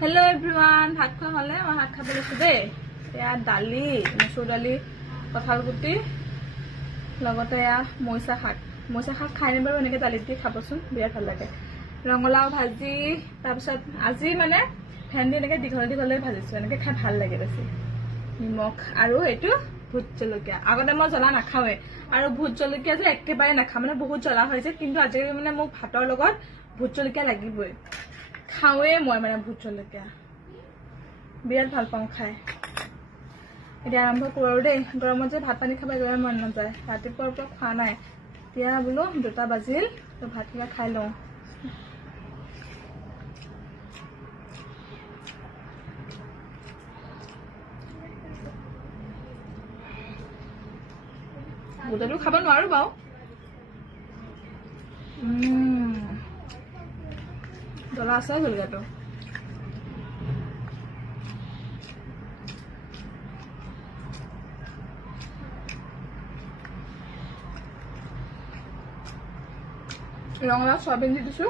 Hello everyone, ভাত খোৱা হ'লে মই ভাত খাব লৈছো দেই। এয়া দালি, মচুৰ দালি, কঁঠাল গুটি, লগতে এয়া মইচা শাক খাই নে বাৰু এনেকৈ দালিত দি খাবচোন, বিৰাট ভাল লাগে। ৰঙালাও ভাজি, তাৰপিছত আজি মানে ভেন্দি এনেকৈ দীঘলে ভাজিছোঁ, এনেকৈ খাই ভাল লাগে বেছি। নিমখ আৰু এইটো ভোট জলকীয়া। আগতে মই জ্বলা নাখাওঁৱে আৰু ভোট জলকীয়া যে একেবাৰে নাখাওঁ, মানে বহুত জ্বলা হৈ যায়, কিন্তু আজিকালি মানে মোক ভাতৰ লগত ভোট জলকীয়া লাগিবই। খাওঁৱে মই মানে ভোট জলকীয়া বিৰাট ভাল পাওঁ খাই। এতিয়া আৰম্ভ কৰোঁ আৰু দেই। গৰমত যে ভাত পানী খাব একেবাৰে মন নাযায়, ৰাতিপুৱাৰ পৰা খোৱা নাই। এতিয়া বোলো 2টা বাজিল, তো ভাতকেইটা খাই লওঁ। গোটেইটো খাব নোৱাৰো বাৰু। জ্বলা আছে জলকীয়াটো। ৰঙালাও চয়াবিন দি দিছো।